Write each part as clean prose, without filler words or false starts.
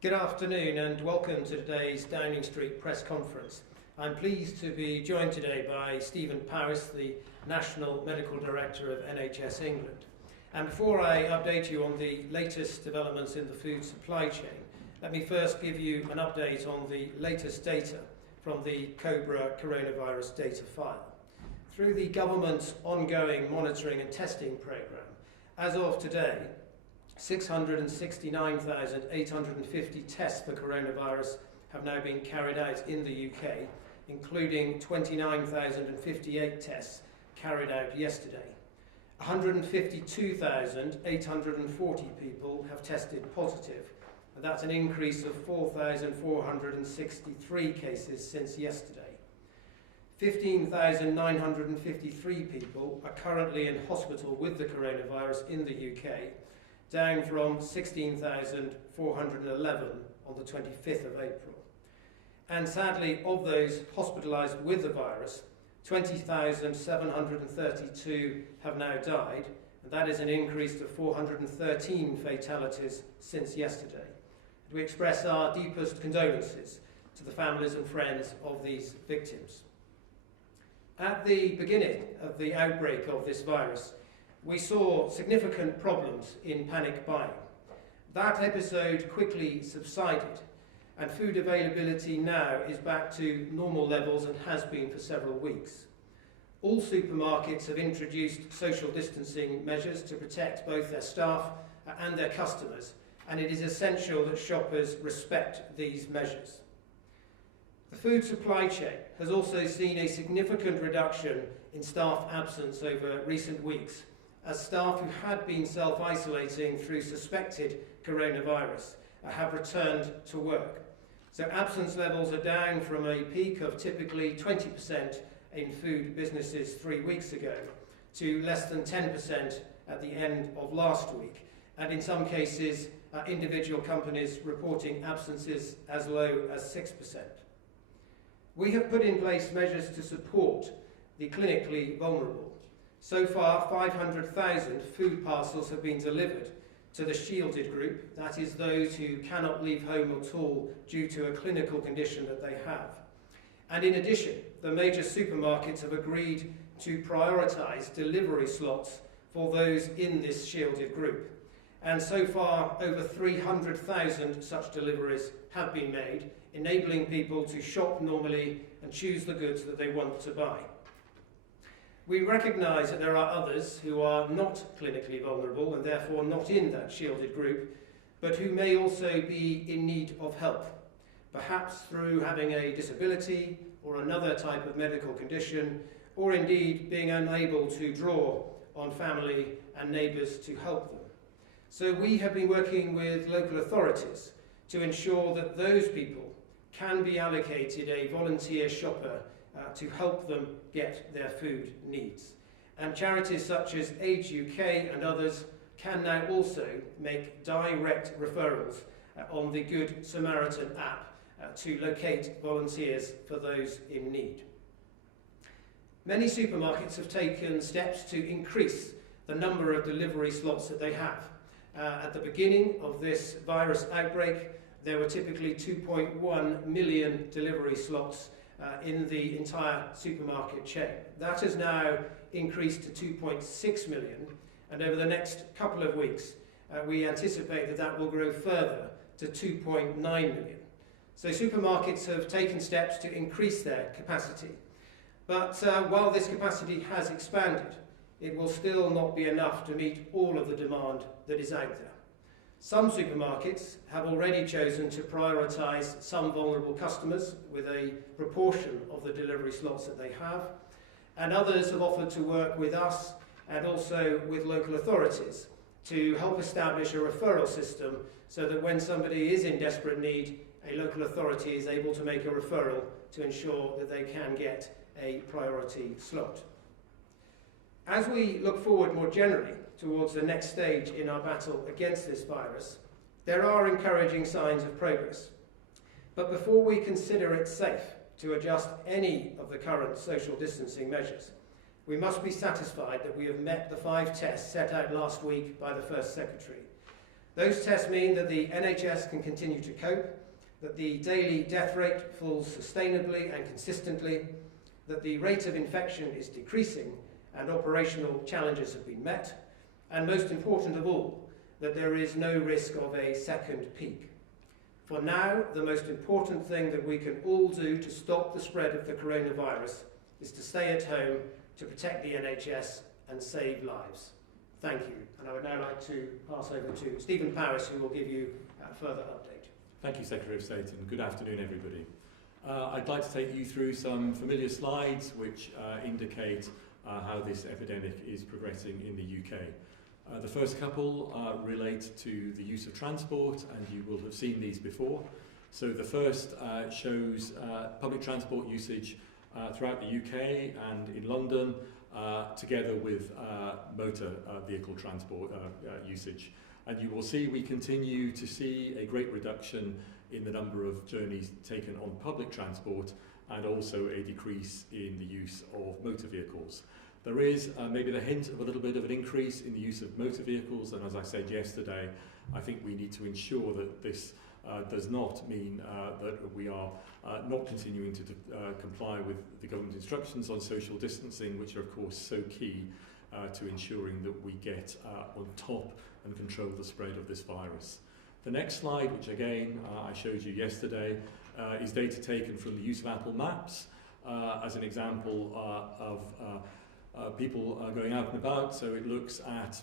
Good afternoon and welcome to today's Downing Street press conference. I'm pleased to be joined today by Stephen Powis, the National Medical Director of NHS England. And before I update you on the latest developments in the food supply chain, let me first give you an update on the latest data from the COBRA coronavirus data file. Through the government's ongoing monitoring and testing programme, as of today, 669,850 tests for coronavirus have now been carried out in the UK, including 29,058 tests carried out yesterday. 152,840 people have tested positive, and that's an increase of 4,463 cases since yesterday. 15,953 people are currently in hospital with the coronavirus in the UK, down from 16,411 on the 25th of April. And sadly, of those hospitalised with the virus, 20,732 have now died, and that is an increase of 413 fatalities since yesterday. We express our deepest condolences to the families and friends of these victims. At the beginning of the outbreak of this virus, we saw significant problems in panic buying. That episode quickly subsided, and food availability now is back to normal levels and has been for several weeks. All supermarkets have introduced social distancing measures to protect both their staff and their customers, and it is essential that shoppers respect these measures. The food supply chain has also seen a significant reduction in staff absence over recent weeks, as staff who had been self-isolating through suspected coronavirus have returned to work. So absence levels are down from a peak of typically 20% in food businesses 3 weeks ago to less than 10% at the end of last week, and in some cases individual companies reporting absences as low as 6%. We have put in place measures to support the clinically vulnerable. So far, 500,000 food parcels have been delivered to the shielded group, that is those who cannot leave home at all due to a clinical condition that they have. And in addition, the major supermarkets have agreed to prioritise delivery slots for those in this shielded group. And so far, over 300,000 such deliveries have been made, enabling people to shop normally and choose the goods that they want to buy. We recognise that there are others who are not clinically vulnerable and therefore not in that shielded group, but who may also be in need of help, perhaps through having a disability or another type of medical condition, or indeed being unable to draw on family and neighbours to help them. So we have been working with local authorities to ensure that those people can be allocated a volunteer shopper to help them get their food needs. And charities such as Age UK and others can now also make direct referrals on the Good Samaritan app to locate volunteers for those in need. Many supermarkets have taken steps to increase the number of delivery slots that they have. At the beginning of this virus outbreak, there were typically 2.1 million delivery slots in the entire supermarket chain. That has now increased to 2.6 million, and over the next couple of weeks we anticipate that that will grow further to 2.9 million. So supermarkets have taken steps to increase their capacity. But while this capacity has expanded, it will still not be enough to meet all of the demand that is out there. Some supermarkets have already chosen to prioritise some vulnerable customers with a proportion of the delivery slots that they have, and others have offered to work with us and also with local authorities to help establish a referral system so that when somebody is in desperate need, a local authority is able to make a referral to ensure that they can get a priority slot. As we look forward more generally towards the next stage in our battle against this virus, there are encouraging signs of progress. But before we consider it safe to adjust any of the current social distancing measures, we must be satisfied that we have met the 5 tests set out last week by the First Secretary. Those tests mean that the NHS can continue to cope, that the daily death rate falls sustainably and consistently, that the rate of infection is decreasing and operational challenges have been met, and most important of all, that there is no risk of a second peak. For now, the most important thing that we can all do to stop the spread of the coronavirus is to stay at home, to protect the NHS and save lives. Thank you. And I would now like to pass over to Stephen Powis, who will give you a further update. Thank you, Secretary of State, and good afternoon, everybody. I'd like to take you through some familiar slides which indicate how this epidemic is progressing in the UK. The first couple relate to the use of transport, and you will have seen these before. So the first shows public transport usage throughout the UK and in London, together with motor vehicle transport usage. And you will see we continue to see a great reduction in the number of journeys taken on public transport, and also a decrease in the use of motor vehicles. There is maybe the hint of a little bit of an increase in the use of motor vehicles, and as I said yesterday, I think we need to ensure that this does not mean that we are not continuing to comply with the government instructions on social distancing, which are of course so key to ensuring that we get on top and control the spread of this virus. The next slide, which again I showed you yesterday, is data taken from the use of Apple Maps as an example of people going out and about. So it looks at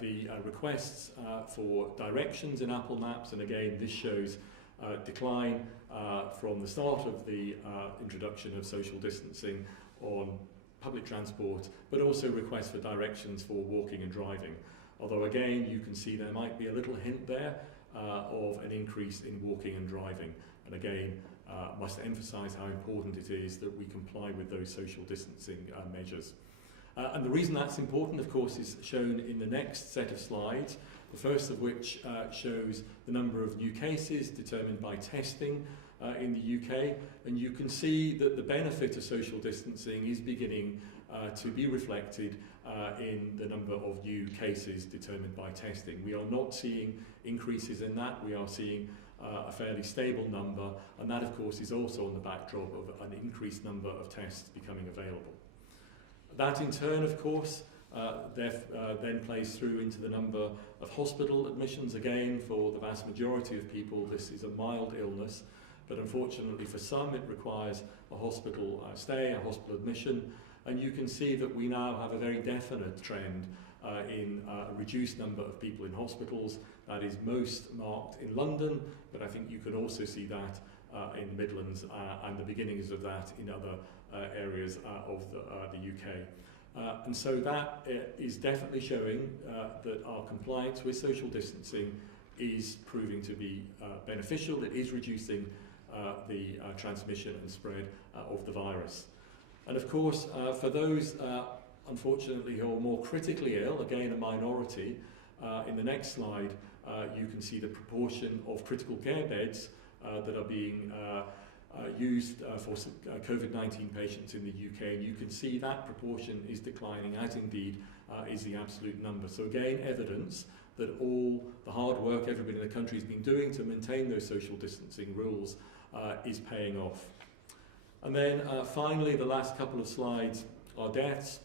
the requests for directions in Apple Maps, and again this shows decline from the start of the introduction of social distancing on public transport, but also requests for directions for walking and driving. Although again you can see there might be a little hint there of an increase in walking and driving, and again must emphasise how important it is that we comply with those social distancing measures. And the reason that's important, of course, is shown in the next set of slides, the first of which shows the number of new cases determined by testing in the UK, and you can see that the benefit of social distancing is beginning to be reflected in the number of new cases determined by testing. We are not seeing increases in that, we are seeing a fairly stable number, and that of course is also on the backdrop of an increased number of tests becoming available. That in turn, of course, then plays through into the number of hospital admissions. Again, for the vast majority of people, this is a mild illness, but unfortunately for some, it requires a hospital stay, a hospital admission. And you can see that we now have a very definite trend in a reduced number of people in hospitals. That is most marked in London, but I think you can also see that in the Midlands and the beginnings of that in other areas of the UK. And so that is definitely showing that our compliance with social distancing is proving to be beneficial. It is reducing the transmission and spread of the virus. And of course, for those unfortunately who are more critically ill, again a minority, in the next slide you can see the proportion of critical care beds that are being used for COVID-19 patients in the UK, and you can see that proportion is declining, as indeed is the absolute number. So again, evidence that all the hard work everybody in the country has been doing to maintain those social distancing rules is paying off. And then finally, the last couple of slides are deaths.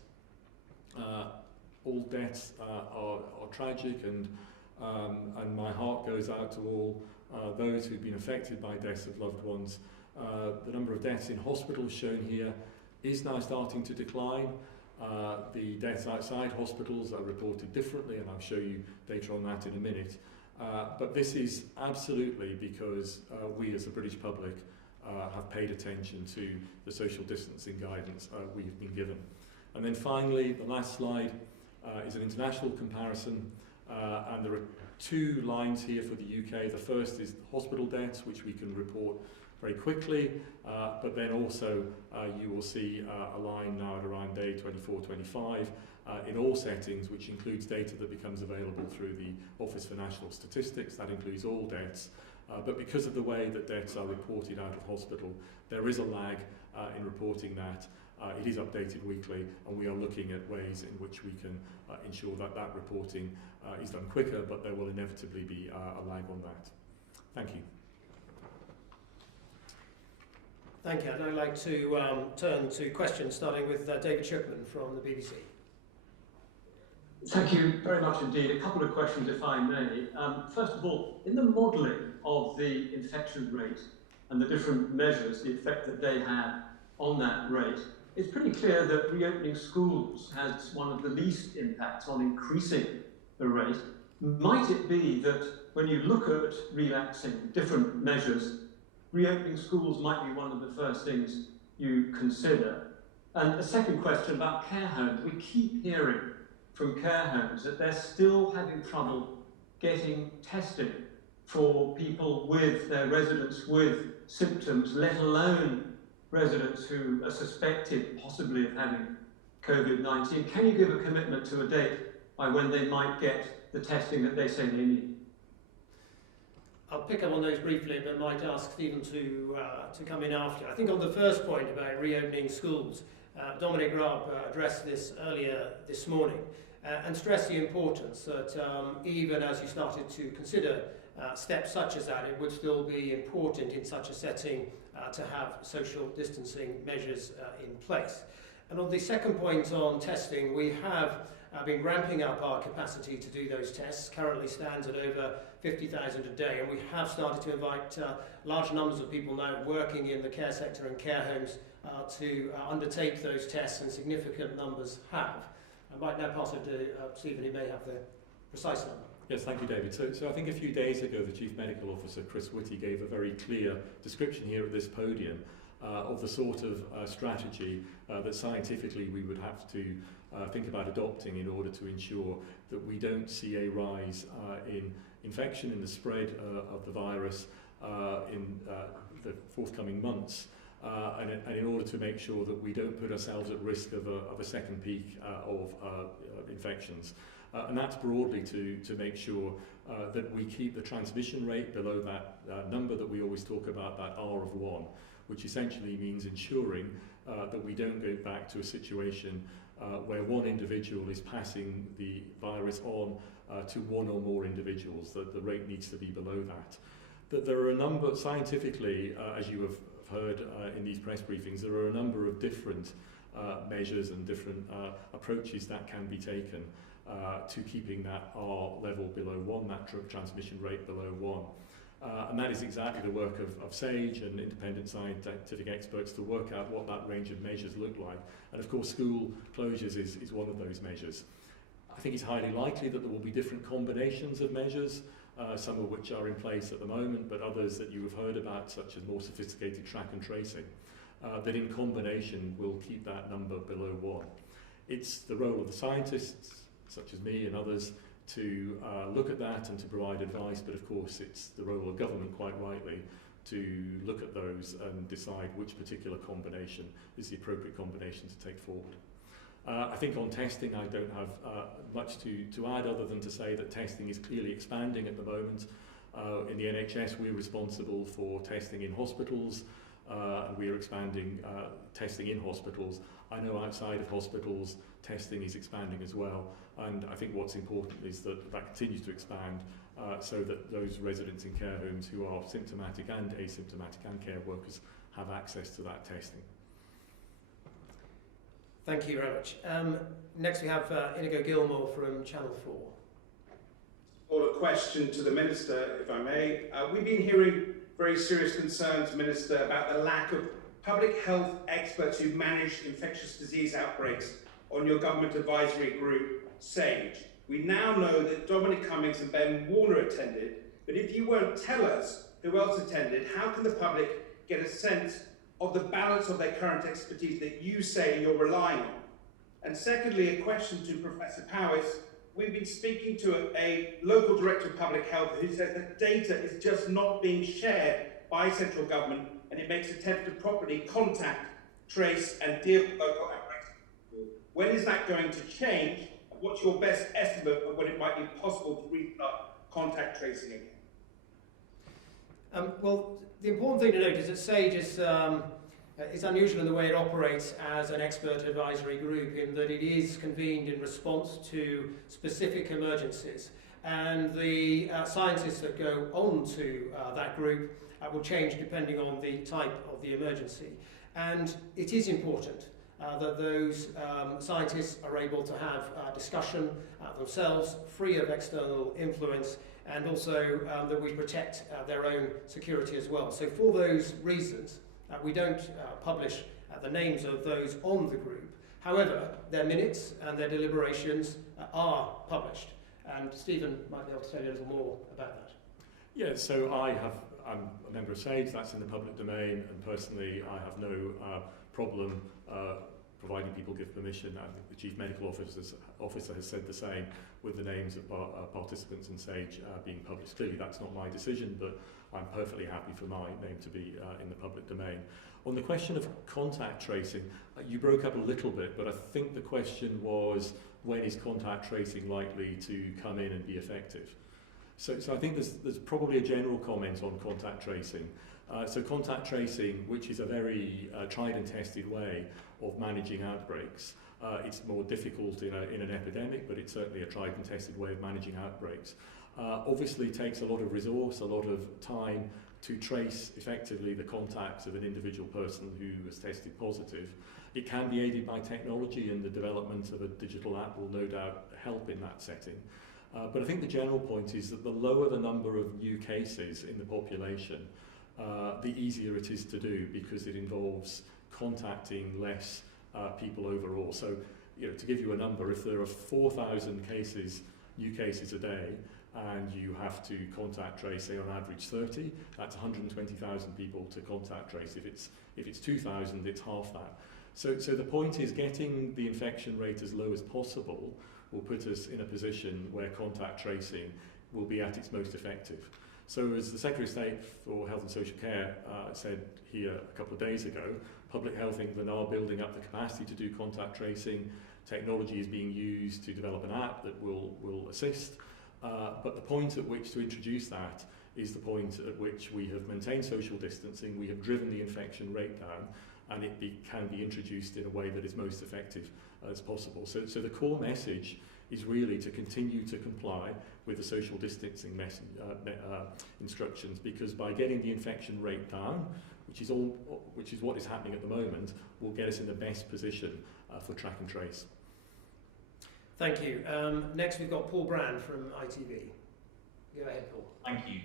All deaths are tragic, and my heart goes out to all those who've been affected by deaths of loved ones. The number of deaths in hospitals shown here is now starting to decline. The deaths outside hospitals are reported differently, and I'll show you data on that in a minute. But this is absolutely because we as the British public have paid attention to the social distancing guidance we've been given. And then finally, the last slide is an international comparison, and there are two lines here for the UK. The first is hospital deaths, which we can report very quickly, but then also you will see a line now at around day 24, 25 in all settings, which includes data that becomes available through the Office for National Statistics. That includes all deaths, but because of the way that deaths are reported out of hospital, there is a lag in reporting that, It is updated weekly, and we are looking at ways in which we can ensure that that reporting is done quicker, but there will inevitably be a lag on that. Thank you. Thank you. I'd now like to turn to questions, starting with David Shipman from the BBC. Thank you very much indeed. A couple of questions, if I may. First of all, in the modelling of the infection rate and the different measures, the effect that they had on that rate, it's pretty clear that reopening schools has one of the least impacts on increasing the rate. Might it be that when you look at relaxing different measures, reopening schools might be one of the first things you consider? And a second question about care homes. We keep hearing from care homes that they're still having trouble getting testing for people with their residents with symptoms, let alone residents who are suspected possibly of having COVID-19. Can you give a commitment to a date by when they might get the testing that they say they need? I'll pick up on those briefly, but might ask Stephen to come in after. I think on the first point about reopening schools, Dominic Raab addressed this earlier this morning and stressed the importance that even as you started to consider steps such as that, it would still be important in such a setting to have social distancing measures in place. And on the second point on testing, we have been ramping up our capacity to do those tests. Currently stands at over 50,000 a day, and we have started to invite large numbers of people now working in the care sector and care homes to undertake those tests, and significant numbers have. I might now pass it to Stephen, who may have the precise number. Yes, thank you, David. So I think a few days ago, the Chief Medical Officer, Chris Whitty, gave a very clear description here at this podium of the sort of strategy that scientifically we would have to think about adopting in order to ensure that we don't see a rise in infection, in the spread of the virus in the forthcoming months, and in order to make sure that we don't put ourselves at risk of a second peak of infections. And that's broadly to make sure that we keep the transmission rate below that number that we always talk about, that R of 1, which essentially means ensuring that we don't go back to a situation where one individual is passing the virus on to one or more individuals, that the rate needs to be below that. That there are a number, scientifically, as you have heard in these press briefings, there are a number of different measures and different approaches that can be taken to keeping that R level below 1, that transmission rate below 1. And that is exactly the work of SAGE and independent scientific experts to work out what that range of measures look like. And of course, school closures is one of those measures. I think it's highly likely that there will be different combinations of measures, some of which are in place at the moment, but others that you have heard about, such as more sophisticated track and tracing, that in combination will keep that number below 1. It's the role of the scientists, such as me and others, to look at that and to provide advice, but of course it's the role of government, quite rightly, to look at those and decide which particular combination is the appropriate combination to take forward. I think on testing I don't have much to add other than to say that testing is clearly expanding at the moment. In the NHS we're responsible for testing in hospitals, and we are expanding testing in hospitals. I know outside of hospitals testing is expanding as well, and I think what's important is that that continues to expand so that those residents in care homes who are symptomatic and asymptomatic and care workers have access to that testing. Thank you very much. Next we have Inigo Gilmore from Channel 4. Or a question to the Minister, if I may. We've been hearing very serious concerns, Minister, about the lack of public health experts who've managed infectious disease outbreaks on your government advisory group, SAGE. We now know that Dominic Cummings and Ben Warner attended, but if you won't tell us who else attended, how can the public get a sense of the balance of their current expertise that you say you're relying on? And secondly, a question to Professor Powis. We've been speaking to a local director of public health who says that data is just not being shared by central government, and it makes attempts to properly contact, trace and deal with local outbreaks. When is that going to change? What's your best estimate of when it might be possible to restart contact tracing again? Well, the important thing to note is that SAGE is It's unusual in the way it operates as an expert advisory group in that it is convened in response to specific emergencies, and the scientists that go on to that group will change depending on the type of the emergency. And it is important that those scientists are able to have discussion themselves, free of external influence, and also that we protect their own security as well. So for those reasons, we don't publish the names of those on the group. However, their minutes and their deliberations are published. And Stephen might be able to tell you a little more about that. Yeah, so I'm a member of SAGE, that's in the public domain, and personally I have no problem providing people give permission. And the Chief Medical Officer has said the same with the names of participants in SAGE being published. Clearly that's not my decision, but I'm perfectly happy for my name to be in the public domain. On the question of contact tracing, you broke up a little bit, but I think the question was, when is contact tracing likely to come in and be effective? So I think there's probably a general comment on contact tracing. So contact tracing, which is a very tried and tested way of managing outbreaks, it's more difficult in an epidemic, but it's certainly a tried and tested way of managing outbreaks. Obviously takes a lot of resource, a lot of time to trace effectively the contacts of an individual person who has tested positive. It can be aided by technology, and the development of a digital app will no doubt help in that setting. But I think the general point is that the lower the number of new cases in the population, the easier it is to do, because it involves contacting less people overall. So, to give you a number, if there are 4,000 new cases a day, and you have to contact trace, say on average 30, that's 120,000 people to contact trace. If it's 2,000, it's half that. So the point is, getting the infection rate as low as possible will put us in a position where contact tracing will be at its most effective. So as the Secretary of State for Health and Social Care said here a couple of days ago, Public Health England are building up the capacity to do contact tracing. Technology is being used to develop an app that will assist. But the point at which to introduce that is the point at which we have maintained social distancing, we have driven the infection rate down, and it can be introduced in a way that is most effective as possible. So the core message is really to continue to comply with the social distancing instructions, because by getting the infection rate down, which is what is happening at the moment, will get us in the best position for track and trace. Thank you. Next we've got Paul Brand from ITV. Go ahead, Paul. Thank you.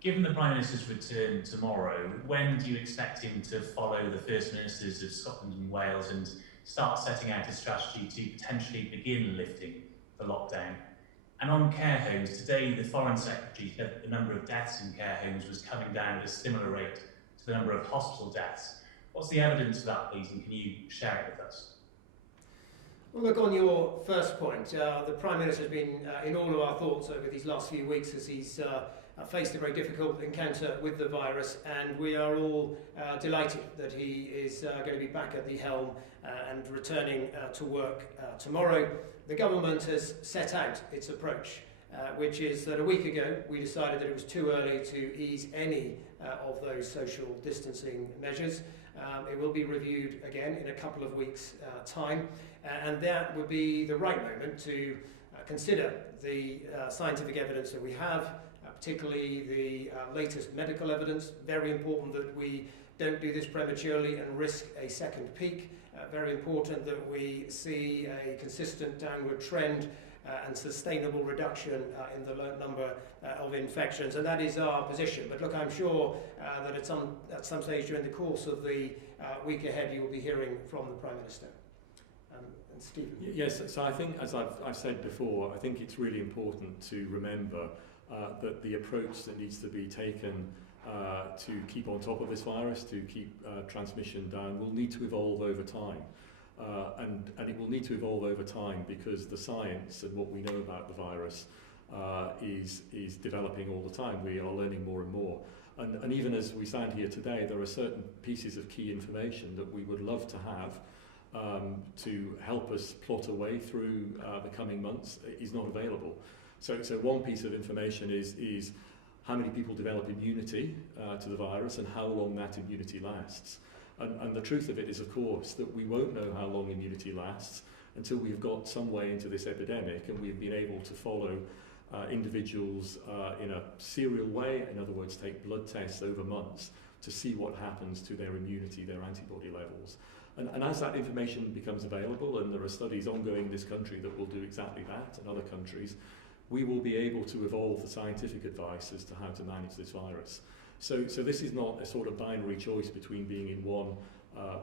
Given the Prime Minister's return tomorrow, when do you expect him to follow the First Ministers of Scotland and Wales and start setting out a strategy to potentially begin lifting the lockdown? And on care homes, today the Foreign Secretary said the number of deaths in care homes was coming down at a similar rate to the number of hospital deaths. What's the evidence for that, please, and can you share it with us? Well, look, on your first point, the Prime Minister has been in all of our thoughts over these last few weeks as he's faced a very difficult encounter with the virus, and we are all delighted that he is going to be back at the helm and returning to work tomorrow. The government has set out its approach, which is that a week ago we decided that it was too early to ease any of those social distancing measures. It will be reviewed again in a couple of weeks' time, and that would be the right moment to consider the scientific evidence that we have, particularly the latest medical evidence. Very important that we don't do this prematurely and risk a second peak. Very important that we see a consistent downward trend and sustainable reduction in the number of infections, and that is our position. But look, I'm sure that at some stage during the course of the week ahead you will be hearing from the Prime Minister. And Stephen? Yes, so I think, as I've said before, I think it's really important to remember that the approach that needs to be taken to keep on top of this virus, to keep transmission down, will need to evolve over time. And it will need to evolve over time because the science and what we know about the virus is developing all the time. We are learning more and more. And even as we stand here today, there are certain pieces of key information that we would love to have to help us plot a way through the coming months is not available. So one piece of information is how many people develop immunity to the virus and how long that immunity lasts. And the truth of it is, of course, that we won't know how long immunity lasts until we've got some way into this epidemic and we've been able to follow individuals in a serial way, in other words, take blood tests over months to see what happens to their immunity, their antibody levels. And as that information becomes available, and there are studies ongoing in this country that will do exactly that, and other countries, we will be able to evolve the scientific advice as to how to manage this virus. So this is not a sort of binary choice between being in one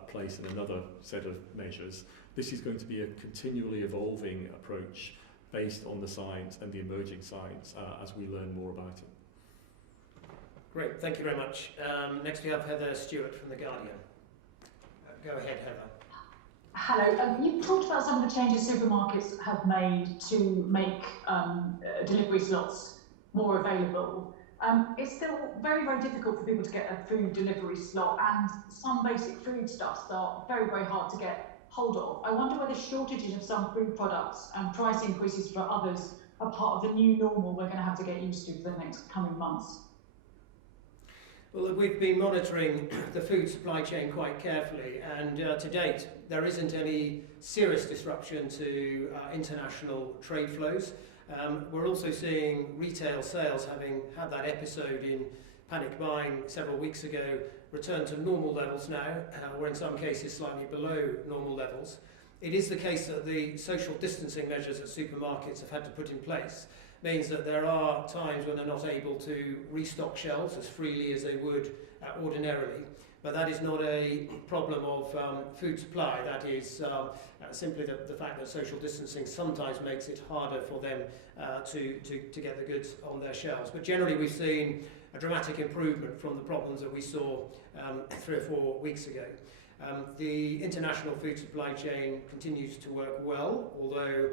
place and another set of measures. This is going to be a continually evolving approach based on the science and the emerging science as we learn more about it. Great, thank you very much. Next we have Heather Stewart from The Guardian. Go ahead, Heather. Hello. You've talked about some of the changes supermarkets have made to make delivery slots more available. It's still very, very difficult for people to get a food delivery slot, and some basic foodstuffs are very, very hard to get hold of. I wonder whether shortages of some food products and price increases for others are part of the new normal we're going to have to get used to for the next coming months. Well, we've been monitoring the food supply chain quite carefully, and to date there isn't any serious disruption to international trade flows. We're also seeing retail sales, having had that episode in panic buying several weeks ago, return to normal levels now, or in some cases slightly below normal levels. It is the case that the social distancing measures that supermarkets have had to put in place means that there are times when they're not able to restock shelves as freely as they would ordinarily. But that is not a problem of food supply. That is simply the fact that social distancing sometimes makes it harder for them to get the goods on their shelves. But generally we've seen a dramatic improvement from the problems that we saw 3 or 4 weeks ago. The international food supply chain continues to work well, although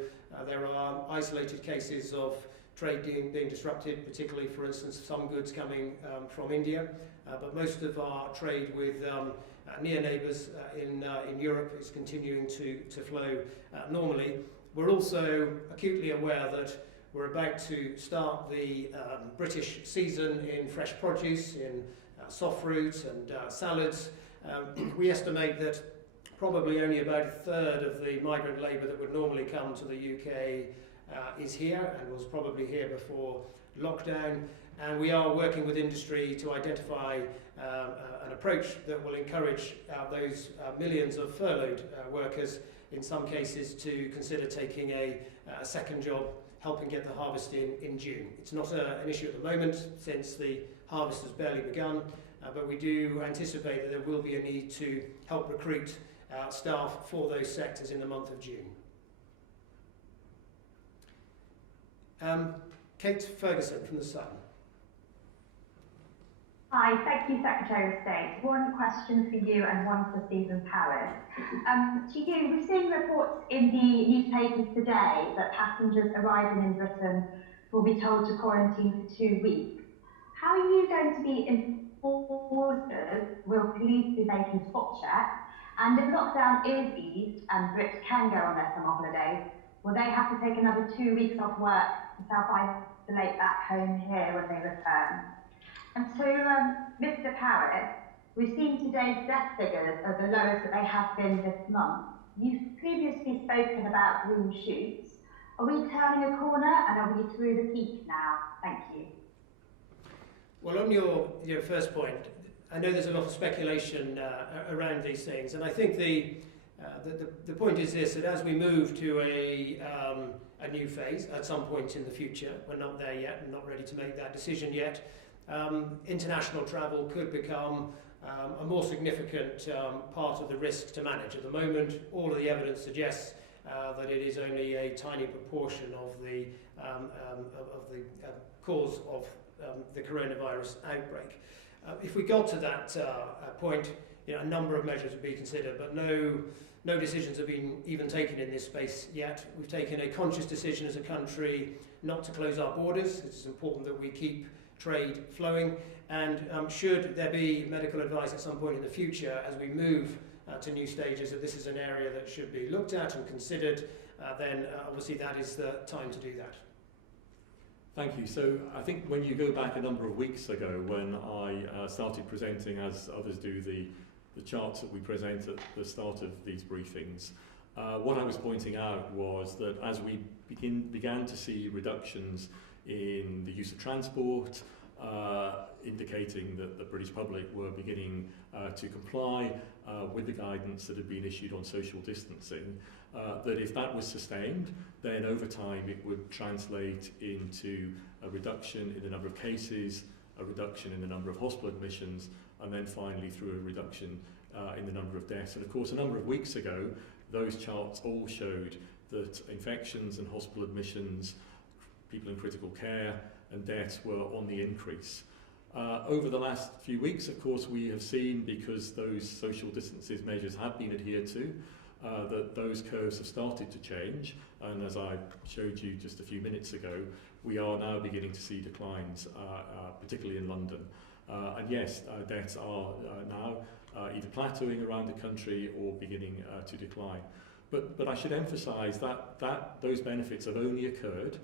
there are isolated cases of trade being disrupted, particularly, for instance, some goods coming from India. But most of our trade with near neighbours in Europe is continuing to flow normally. We're also acutely aware that we're about to start the British season in fresh produce, in soft fruits and salads. We estimate that probably only about a third of the migrant labour that would normally come to the UK is here and was probably here before lockdown. And we are working with industry to identify an approach that will encourage those millions of furloughed workers, in some cases, to consider taking a second job, helping get the harvest in June. It's not an issue at the moment, since the harvest has barely begun, but we do anticipate that there will be a need to help recruit staff for those sectors in the month of June. Kate Ferguson from The Sun. Hi, thank you, Secretary of State. One question for you and one for Stephen Powis. To you, we've seen reports in the newspapers today that passengers arriving in Britain will be told to quarantine for 2 weeks. How are you going to be enforcers? Will police be making spot checks? And if lockdown is eased and Brits can go on their summer holidays, will they have to take another 2 weeks off work to self-isolate back home here when they return? And so, Mr. Powis, we've seen today's death figures are the lowest that they have been this month. You've previously spoken about green shoots. Are we turning a corner and are we through the peak now? Thank you. Well, on your first point, I know there's a lot of speculation around these things, and I think the point is this: that as we move to a new phase at some point in the future, we're not there yet, and not ready to make that decision yet. International travel could become a more significant part of the risk to manage. At the moment, all of the evidence suggests that it is only a tiny proportion of the cause of the coronavirus outbreak. If we got to that point, a number of measures would be considered, but no decisions have been even taken in this space yet. We've taken a conscious decision as a country not to close our borders. It's important that we keep trade flowing, and should there be medical advice at some point in the future as we move to new stages that this is an area that should be looked at and considered, then obviously that is the time to do that. Thank you. So I think when you go back a number of weeks ago when I started presenting, as others do, the the charts that we present at the start of these briefings, what I was pointing out was that as we began to see reductions in the use of transport, indicating that the British public were beginning to comply with the guidance that had been issued on social distancing, that if that was sustained, then over time it would translate into a reduction in the number of cases, a reduction in the number of hospital admissions, and then finally through a reduction in the number of deaths. And of course, a number of weeks ago, those charts all showed that infections and hospital admissions, people in critical care, and deaths were on the increase. Over the last few weeks, of course, we have seen, because those social distances measures have been adhered to, that those curves have started to change, and as I showed you just a few minutes ago, we are now beginning to see declines, particularly in London. And yes, deaths are now either plateauing around the country or beginning to decline. But I should emphasise that those benefits have only occurred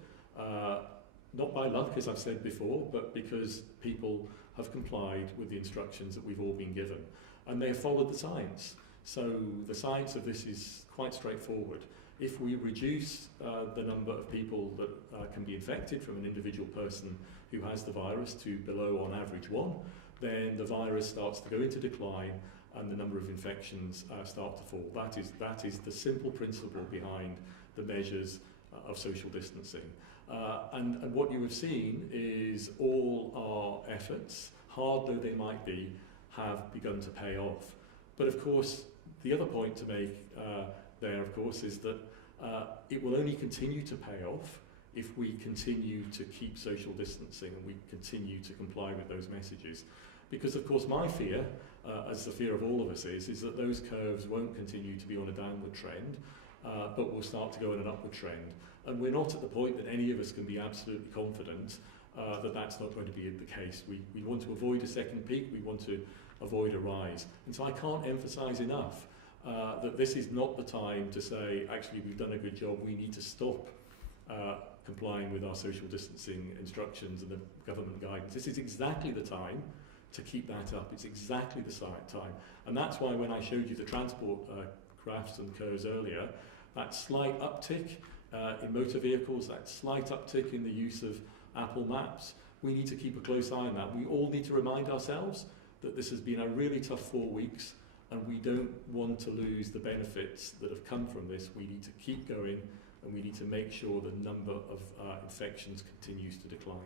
not by luck, as I've said before, but because people have complied with the instructions that we've all been given. And they have followed the science. So the science of this is quite straightforward. If we reduce the number of people that can be infected from an individual person who has the virus to below, on average, 1, then the virus starts to go into decline and the number of infections start to fall. That is the simple principle behind the measures of social distancing. And what you have seen is all our efforts, hard though they might be, have begun to pay off. But of course, the other point to make there, of course, is that it will only continue to pay off if we continue to keep social distancing and we continue to comply with those messages. Because, of course, my fear, as the fear of all of us is that those curves won't continue to be on a downward trend, but will start to go in an upward trend. And we're not at the point that any of us can be absolutely confident that that's not going to be the case. We want to avoid a second peak, we want to avoid a rise. And so I can't emphasise enough that this is not the time to say, actually, we've done a good job, we need to stop complying with our social distancing instructions and the government guidance. This is exactly the time to keep that up. It's exactly the time. And that's why when I showed you the transport graphs and curves earlier, that slight uptick in motor vehicles, that slight uptick in the use of Apple Maps, we need to keep a close eye on that. We all need to remind ourselves that this has been a really tough 4 weeks, and we don't want to lose the benefits that have come from this. We need to keep going, and we need to make sure the number of infections continues to decline.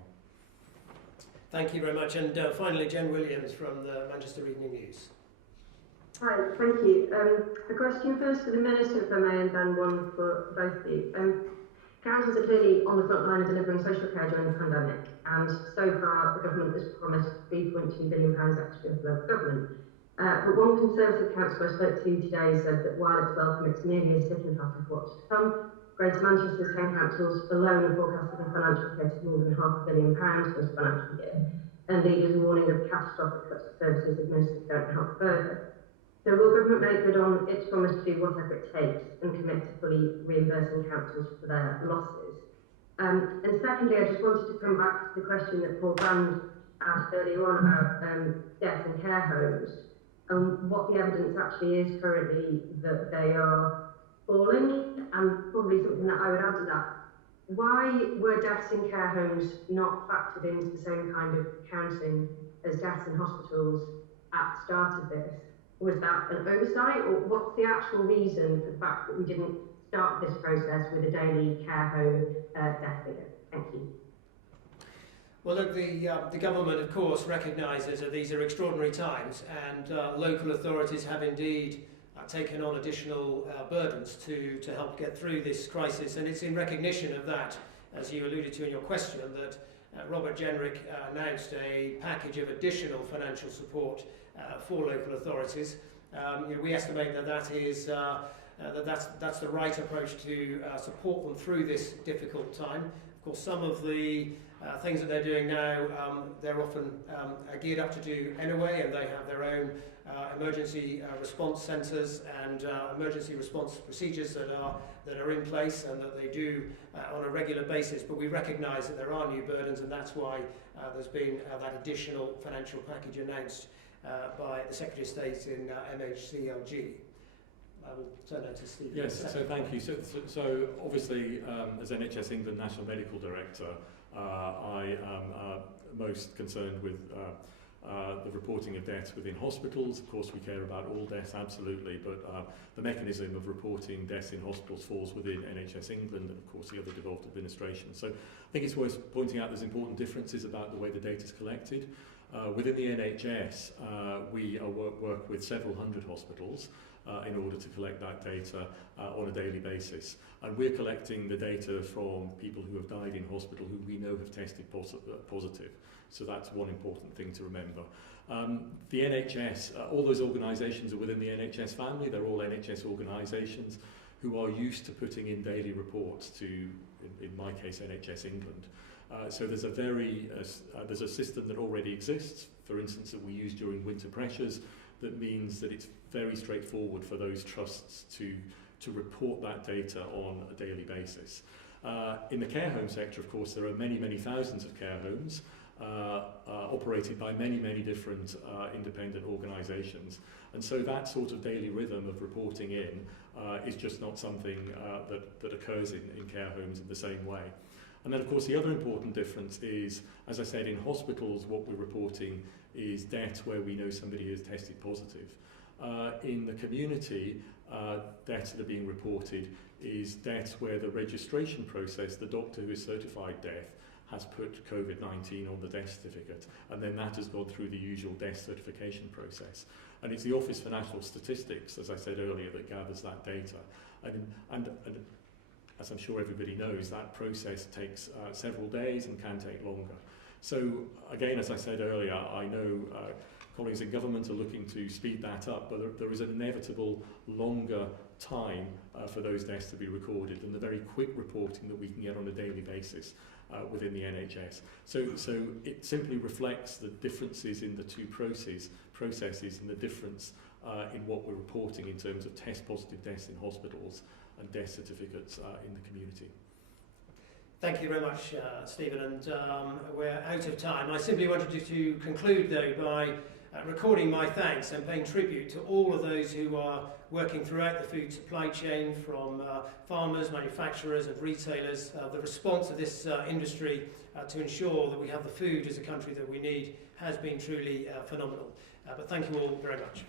Thank you very much. And finally, Jen Williams from the Manchester Evening News. Hi, thank you. A question first for the Minister, if I may, and then one for both of you. Councils are clearly on the front line of delivering social care during the pandemic, and so far the government has promised £3.2 billion extra for local government. But one Conservative councillor I spoke to today said that while it's welcome, it's merely a snippet of what's to come. Greater Manchester's 10 councils alone are forecasting a financial hit of more than £500 million for this financial year, and leaders are warning of catastrophic cuts to services if ministers don't help further. So will government make good on its promise to do whatever it takes and commit to fully reimbursing councils for their losses? And secondly, I just wanted to come back to the question that Paul Brand asked earlier on about death in care homes and what the evidence actually is currently that they are falling, and probably something that I would add to that. Why were deaths in care homes not factored into the same kind of counting as deaths in hospitals at the start of this? Was that an oversight, or what's the actual reason for the fact that we didn't start this process with a daily care home death figure? Thank you. Well, look, the government, of course, recognises that these are extraordinary times, and local authorities have indeed taken on additional burdens to help get through this crisis, and it's in recognition of that, as you alluded to in your question, that Robert Jenrick announced a package of additional financial support for local authorities. We estimate that that's the right approach to support them through this difficult time. Of course, some of the things that they're doing now, they're often geared up to do anyway, and they have their own emergency response centres and emergency response procedures that are in place and that they do on a regular basis. But we recognise that there are new burdens, and that's why there's been that additional financial package announced by the Secretary of State in MHCLG. I will turn over to Steve. Yes, so thank you. So obviously, as NHS England National Medical Director, I am most concerned with the reporting of deaths within hospitals. Of course, we care about all deaths, absolutely, but the mechanism of reporting deaths in hospitals falls within NHS England and, of course, the other devolved administrations. So I think it's worth pointing out there's important differences about the way the data is collected. Within the NHS, we work with several hundred hospitals in order to collect that data on a daily basis. And we're collecting the data from people who have died in hospital who we know have tested positive. So that's one important thing to remember. The NHS, all those organisations are within the NHS family. They're all NHS organisations who are used to putting in daily reports to, in my case, NHS England. So there's a system that already exists, for instance, that we use during winter pressures, that means that it's very straightforward for those trusts to report that data on a daily basis. In the care home sector, of course, there are many, many thousands of care homes operated by many, many different independent organisations. And so that sort of daily rhythm of reporting in is just not something that occurs in care homes in the same way. And then, of course, the other important difference is, as I said, in hospitals, what we're reporting is deaths where we know somebody has tested positive. In the community, deaths that are being reported is deaths where the registration process, the doctor who has certified death, has put COVID-19 on the death certificate, and then that has gone through the usual death certification process. And it's the Office for National Statistics, as I said earlier, that gathers that data. And as I'm sure everybody knows, that process takes several days and can take longer. So again, as I said earlier, I know colleagues in government are looking to speed that up, but there is an inevitable longer time for those deaths to be recorded than the very quick reporting that we can get on a daily basis within the NHS. So it simply reflects the differences in the two processes and the difference in what we're reporting in terms of test positive deaths in hospitals and death certificates in the community. Thank you very much, Stephen, and we're out of time. I simply wanted to conclude, though, by recording my thanks and paying tribute to all of those who are working throughout the food supply chain, from farmers, manufacturers and retailers. The response of this industry to ensure that we have the food as a country that we need has been truly phenomenal. But thank you all very much.